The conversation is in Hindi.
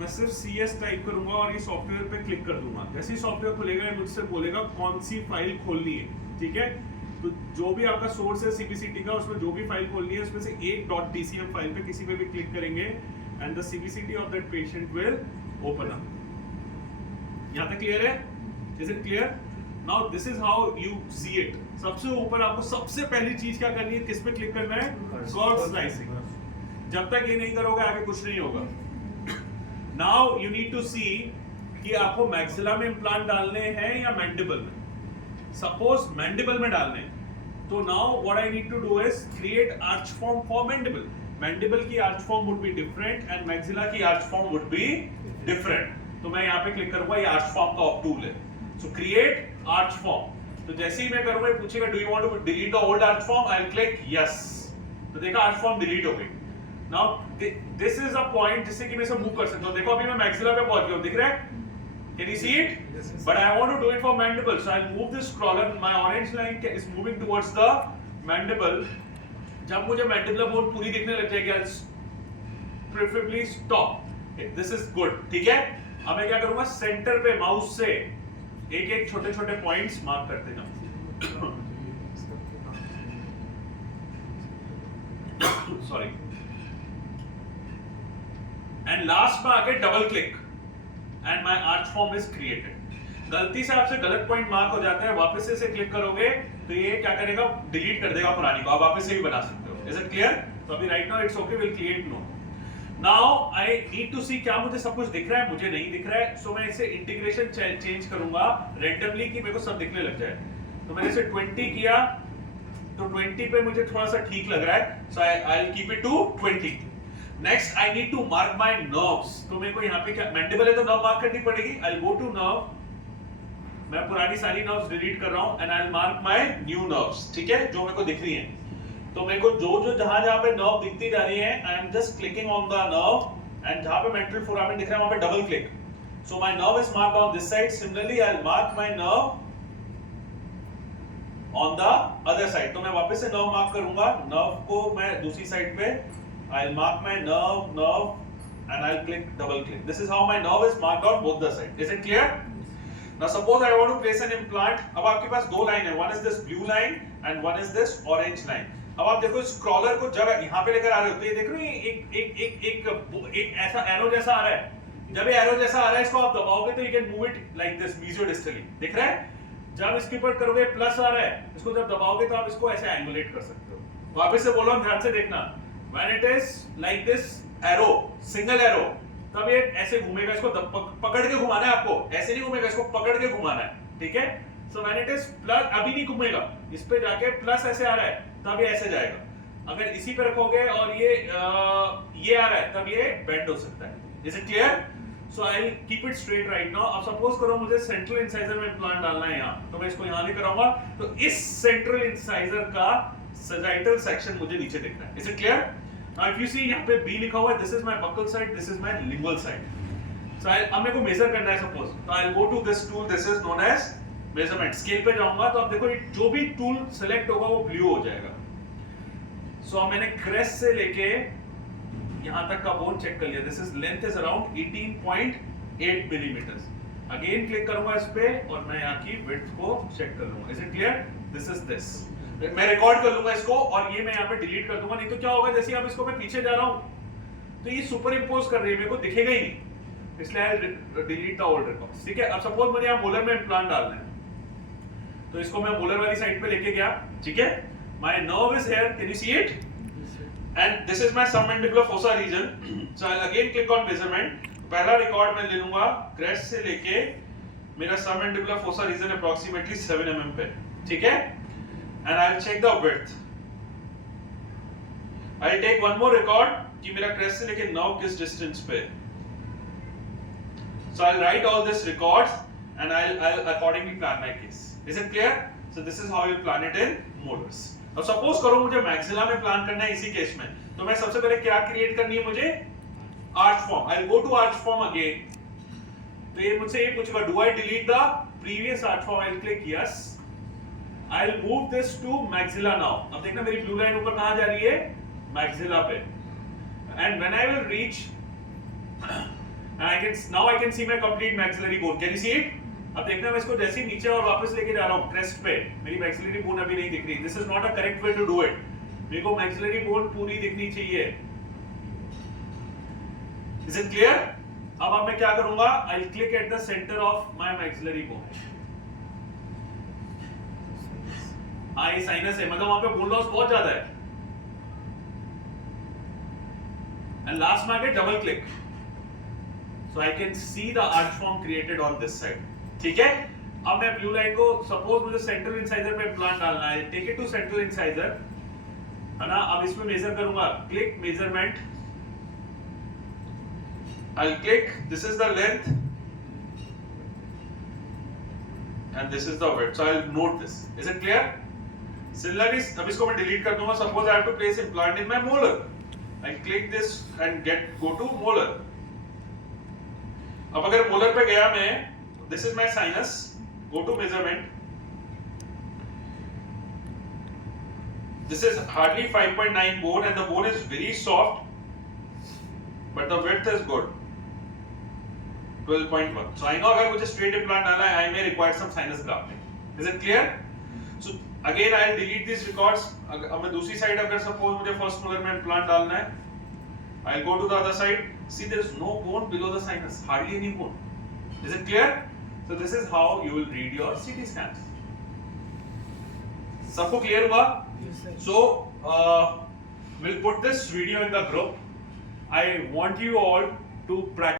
मैं सिर्फ CS टाइप करूंगा और ये सॉफ्टवेयर पे क्लिक कर दूंगा। जैसे ही सॉफ्टवेयर खुलेगा ये मुझसे बोलेगा कौन सी फाइल खोलनी है, ठीक है। तो जो भी आपका सोर्स है CBCT का, उसमें जो भी फाइल खोलनी है उसमें से एक .tcm फाइल पे किसी पे भी क्लिक करेंगे and the CBCT of that patient will open up. यहाँ तक क्लियर है? Is it clear? Now this is how you see it. सबसे ऊपर आपको सबसे पहली चीज क्या करनी है, किस पे क्लिक करना है? Curve slicing. जब तक ये नहीं करोगे आगे कुछ नहीं होगा। नाउ यू नीड टू सी कि आपको मैक्सिला में इम्प्लांट डालने हैं या मैंडिबल में। सपोज मैंडिबल में डालने हैं, तो now what I need to do is create arch form for mandible. Mandible की arch form would be different and maxilla की arch form would be different. तो मैं यहाँ पे क्लिक करूंगा, ये आर्च फॉर्म का ऑप टूल है। So create arch form. तो जैसे ही मैं करूंगा ये पूछेगा do you want to delete the old arch form, I will click yes. तो देखा आर्च फॉर्म डिलीट हो गई। Now this is a point जिससे कि मैं इसे मूव कर सकता हूँ। देखो अभी मैं मैक्सिला पे पहुंच गया हूँ, दिख रहा है? Can you see it? Yes, yes. But I want to do it for mandible, so I'll move this scroller. My orange line is moving towards the mandible. जब मुझे mandibular bone पूरी दिखने लग जाएगी, I'll preferably stop. This is good, ठीक है? अब मैं क्या करूँगा, सेंटर पे माउस से एक-एक छोटे-छोटे पॉइंट्स मार्क करते जाऊँ। Sorry. एंड लास्ट में आके double click and my arch form is created. गलती से आपसे गलत पॉइंट मार्क हो जाता है, वापस से इसे क्लिक करोगे तो ये क्या करेगा, डिलीट कर देगा पुरानी को। आप वापस से भी बना सकते हो। Is it clear? तो अभी right now it's okay, will create no. Now I need to see क्या मुझे सब कुछ दिख रहा है, मुझे नहीं दिख रहा है। सो मैं इसे इंटीग्रेशन चेंज करूंगा रैंडमली कि मेरे को सब दिखने लग जाए। तो मैंने इसे 20 किया तो 20 पे मुझे थोड़ा सा ठीक लग रहा है, so I will keep it to 20। Next I need to mark my nerves. तो मेरे को यहाँ पे क्या मैंडिबल है तो नर्व मार्क करनी पड़ेगी। I will go to nerve. मैं पुरानी सारी नर्व्स डिलीट कर रहा हूँ and I will mark my new nerves, ठीक है, जो मेरे को दिख रही हैं। तो मेरे को जो जहां पे नर्व दिखती जा रही है, I am just clicking on the nerve and जहां पे मेंटल फोरामेन दिख रहा है वहां पे double click. So my nerve is marked on this side. Similarly I will mark my nerve on the other side. तो मैं वापस से नर्व मार्क करूंगा, नर्व को मैं दूसरी साइड पे I'll mark my nerve and I'll click double click. This is how my nerve is marked on both the sides. Is it clear? Now suppose I want to place an implant. अब आपके पास दो लाइन है, one is this blue line and one is this orange line. अब आप देखो स्क्रॉलर को जब यहाँ पे लेकर आ रहे हो तो ये देख रहे हो एक ऐसा एरो जैसा आ रहा है। जब ये एरो जैसा आ रहा है इसको आप दबाओगे तो you can move it like this mesiodistally. दिख रहा है? जब इसके ऊपर करोगे प्लस आ रहा है, इसको जब दबाओगे तो आप इसको ऐसे एंगुलेट कर सकते हो। वापस से बोलो, ध्यान से देखना। When it is like this arrow, single arrow, तब ये ऐसे घूमेगा, इसको पकड़ के घुमाना है आपको, ऐसे नहीं घूमेगा, इसको पकड़ के घुमाना है, ठीक है। So when it is plus, अभी नहीं घूमेगा, इस पे जाके प्लस ऐसे आ रहा है, तब ये ऐसे जाएगा। अगर इसी पे रखोगे और ये आ रहा है, तब ये बेंड हो सकता है। Is it clear? So I'll keep it straight right now. अब सपोज करो मुझे सेंट्रल इंसाइजर में इम्प्लांट डालना है यहाँ, तो मैं इसको यहाँ लेकर आऊंगा, तो इस सेंट्रल इंसाइजर का sagittal section मुझे नीचे दिख रहा है। Is it clear? Now if you see यहाँ पे B लिखा हुआ है, this is my buccal side, this is my lingual side. So अब मेरे को मेजर करना है सपोज, तो I'll go to this tool, this is known as measurement. Scale पे जाऊंगा तो आप देखो जो भी टूल सेलेक्ट होगा वो ब्लू हो जाएगा। So मैंने क्रेस्ट से लेके यहाँ तक का बोन चेक कर लिया। This is length is around 18.8 millimeters. Again click करूंगा इस पे और मैं यहाँ की width को चेक कर लूंगा। Is it clear? This is this. मैं रिकॉर्ड कर लूंगा इसको और ये मैं यहाँ पे डिलीट कर दूंगा। नहीं तो क्या होगा, जैसे अब इसको मैं पीछे जा रहा हूँ तो ये सुपर इम्पोज कर रही है, मेरे को दिखेगा ही नहीं, इसलिए आई डिलीट द ओल्ड रिकॉर्ड्स, ठीक है। अब सपोज मुझे यहाँ मोलर में इम्प्लांट डालना है, तो इसको मैं मोलर वाली साइड पे लेके गया, ठीक है। My nerve is here, can you see it? And this is my submandibular fossa region. So I will again click on measurement. पहला रिकॉर्ड मैं ले लूंगा क्रेस्ट से लेके मेरा submandibular fossa region approximately 7 mm पे, ठीक है। And I'll check the width. I'll take one more record कि मेरा crest से लेके nerve किस distance पे। So I'll write all this records and I'll accordingly plan my case. Is it clear? So this is how you plan it in molars. अब suppose करो मुझे maxilla में plan करना है इसी केस में, तो मैं सबसे पहले क्या create करनी है मुझे? Arch form. I'll go to arch form again. तो ये मुझसे ये पूछेगा, do I delete the previous arch form? I'll click yes. I'll move this to maxilla now. अब देखना मेरी blue line ऊपर कहाँ जा रही है? Maxilla पे. And when I will reach, and I now I can see my complete maxillary bone. Can you see it? अब देखना मैं इसको जैसे ही नीचे और वापस लेके जा रहा हूँ क्रेस्ट पे, मेरी maxillary bone अभी नहीं दिख रही. This is not a correct way to do it. मेरे को maxillary bone पूरी दिखनी चाहिए. Is it clear? अब मैं क्या करूँगा? I'll click at the center of my maxillary bone. I sinus है, मतलब वहां पे बोन लॉस बहुत ज्यादा है. And last में आके double click. So I can see the arch form created on this side. ठीक है? अब मैं ब्लू लाइन को सपोज मुझे सेंट्रल इंसाइजर पे इम्प्लांट डालना है. Take it to central incisor, है ना? अब इसमें मेजर करूंगा. Click measurement. I'll click. This is the length, and this is the width. So I'll note this. Is it clear? Similarly, अब इसको मैं delete कर दूंगा. Suppose I have to place implant in my molar. I click this and go to molar. अब अगर molar पे गया मैं, this is my sinus. Go to measurement. This is hardly 5.9 bone, and the bone is very soft, but the width is good. 12.1. So I know अगर मुझे straight implant डालना है, I may require some sinus grafting. Is it clear? So again I'll delete these records. अब मैं दूसरी side अगर suppose मुझे first molar में implant डालना है, I'll go to the other side. See, there is no bone below the sinus, hardly any bone. Is it clear? So this is how you will read your CT scans. सबको clear हुआ? Yes, sir. So we'll put this video in the group. I want you all to practice.